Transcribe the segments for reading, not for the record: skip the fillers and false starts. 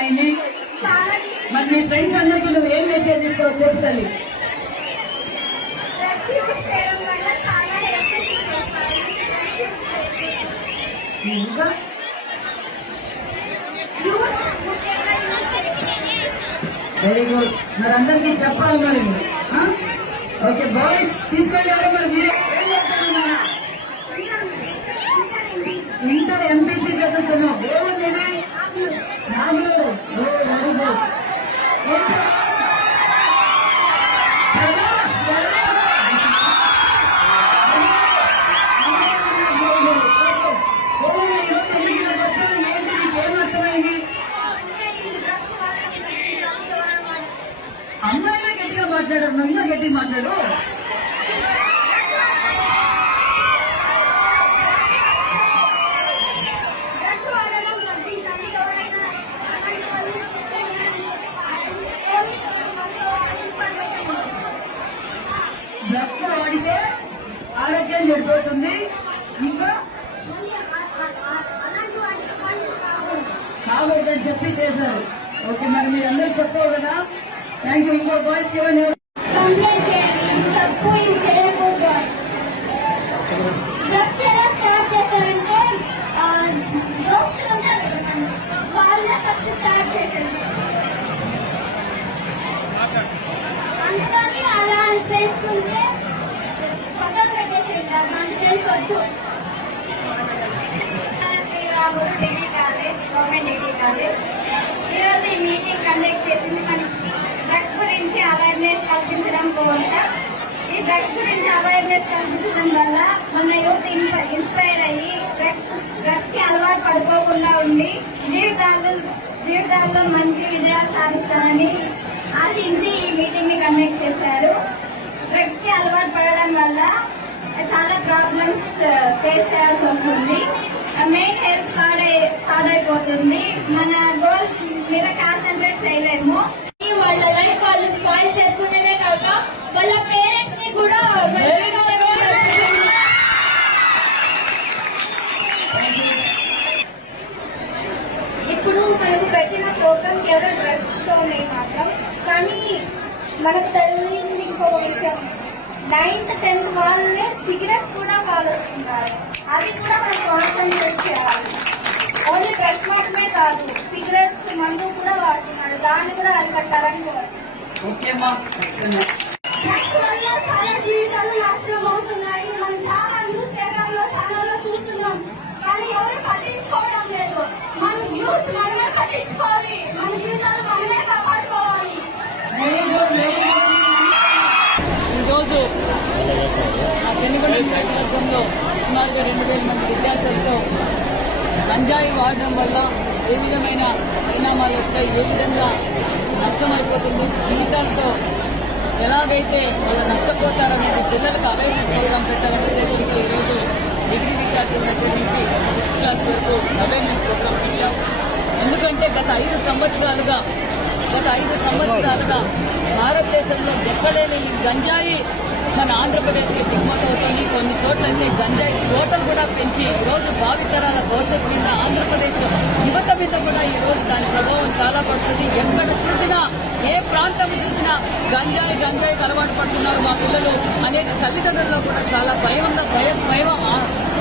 అయింది. మరి మీ ఫ్రెండ్స్ అందరికీ నువ్వు ఏం మెసేజ్ ఇస్తావు చెప్పు తల్లి. ఇంకా వెరీ గుడ్. మరి అందరికీ చెప్పాలి మరి. ఓకే బాయ్స్ తీసుకొని మరి మీరు ఇంటర్ ఎంపీసీ చదువుతున్నాం. ఏముంది నాలుగు అమ్మాయిలే గట్టిగా మాట్లాడారు, నన్ను గట్టిగా మాట్లాడు. డ్రగ్స్ వాడితే ఆరోగ్యం చెడిపోతుంది. ఇంకా కావద్దని చెప్పి చేశారు. ఓకే మరి మీరు అందరూ చెప్పవు కదా. Thank you. ఇంకో బాయ్స్ ఇవ్వండి. అందుకని అలా చేసుకుంటే పక్కన పెట్టేసింటారు. మన ఫ్రెండ్స్ వద్దు. శ్రీరాముడు degree college, government degree college ఈరోజు ఈ మీటింగ్ కండక్ట్ చేసింది మనకి డ్రగ్స్ గురించి అవేర్నెస్ కల్పించడం కోసం. ఈ డ్రగ్స్ గురించి అవేర్నెస్ కల్పించడం వల్ల మన యూత్ ఇన్స్పైర్ అయ్యి డ్రగ్స్ కి అలవాటు పడుకోకుండా ఉండి జీవితాల్లో మంచి విజయాలు సాధిస్తారని ఆశించి ఈ మీటింగ్ ని కండక్ట్ చేశారు. డ్రగ్స్ కి అలవాటు పడడం వల్ల చాలా ప్రాబ్లమ్స్ ఫేస్ చేయాల్సి వస్తుంది. మెయిన్ హెల్త్ పాడైపోతుంది. మన గోల్ మీద కాన్సన్ట్రేట్ చేయలేము. వాళ్ళ లైఫ్ వాళ్ళు స్పాయిల్ చేసుకునేదే కాక వాళ్ళ పేరెంట్స్ ని కూడా ఇప్పుడు మనకు పెట్టిన ప్రోగ్రామ్ కేవలం డ్రగ్స్ తోనే మాత్రం. కానీ మనకు తెలియని ఇంకొక విషయం, 9th 10th వాళ్ళే సిగరెట్స్ కూడా కాలుస్తున్నారు. అది కూడా మనం కాన్సన్ట్రేట్ చేయాలి. ఓన్లీ డ్రగ్స్ మాత్రమే కాదు, సిగరెట్స్ మందు కూడా వాడుతున్నారు. దాన్ని కూడా అరికట్టాలని చాలా జీవితాలు నాశనం అవుతున్నాయి. మనం చాలా న్యూస్ పేపర్లో ఛానల్లో చూస్తున్నాం. కానీ ఎవరు పట్టించుకోవడం లేదు. మన యూత్ మనమే పట్టించుకోవాలి. మన జీవితాలు మనమే కాపాడుకోవాలి. ఈరోజు ఆ పెనుగొండ నియోజకవర్గంలో సుమారుగా 2000 మంది విద్యార్థులతో గంజాయి వాడడం వల్ల ఏ విధమైన పరిణామాలు వస్తాయి, ఏ విధంగా నష్టమైపోతుంది, జీవితాలతో ఎలాగైతే వాళ్ళు నష్టపోతారనేది పిల్లలకు అవేర్నెస్ ప్రోగ్రాం పెట్టాలనే ఉద్దేశంతో ఈరోజు డిగ్రీ విద్యార్థుల దగ్గర నుంచి 6th క్లాస్ వరకు అవేర్నెస్ ప్రోగ్రాం పెట్టాం. ఎందుకంటే గత 5 సంవత్సరాలుగా భారతదేశంలో ఎక్కడైనా ఈ గంజాయి మన ఆంధ్రప్రదేశ్కి దిగుమతి అవుతుంది. కొన్ని చోట్లయితే గంజాయి తోటలు కూడా పెంచి ఈరోజు భావితరాల భవిష్యత్తు మీద ఆంధ్రప్రదేశ్ యువత మీద కూడా ఈరోజు దాని ప్రభావం చాలా పడుతుంది. ఎక్కడ చూసినా, ఏ ప్రాంతం చూసినా గంజాయికి అలవాటు పడుతున్నారు మా పిల్లలు అనేది తల్లిదండ్రుల్లో కూడా చాలా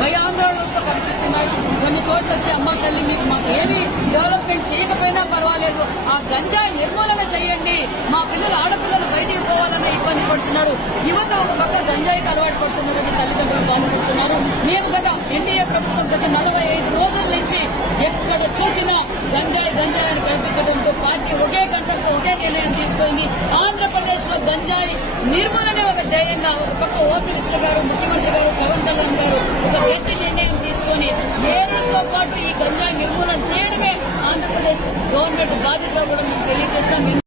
భయాందోళనలతో కనిపిస్తున్నాయి. కొన్ని చోట్ల వచ్చి అమ్మ తల్లి మీకు మాకు ఏమీ డెవలప్మెంట్ చేయకపోయినా పర్వాలేదు, ఆ గంజాయి నిర్మూలన చేయండి, మా పిల్లలు ఆడపిల్లలు బయటికి పోవాలని ఇబ్బంది పడుతున్నారు. యువత ఒక పక్క గంజాయికి అలవాటు పడుతున్నారని తల్లిదండ్రులు బాధపడుతున్నారు. మేము గత ఎన్డీఏ ప్రభుత్వం గత 45 రోజుల నుంచి ఎక్కడ చూసినా గంజాయి అని కల్పించడంతో పార్టీ ఒకే గంటలతో ఒకే నిర్ణయం తీసుకుంది. ఆంధ్రప్రదేశ్ లో గంజాయి నిర్మూలనే ఒక ధ్యేయంగా ఒక పక్క ఓపీఎస్ గారు, ముఖ్యమంత్రి గారు, పవన్ కళ్యాణ్ గారు ఒక గట్టి నిర్ణయం తీసుకుని ఏరులతో పాటు ఈ గంజాయి నిర్మూలన చేయడమే ఆంధ్రప్రదేశ్ గవర్నమెంట్ బాధ్యతగా కూడా మేము తెలియజేస్తాం.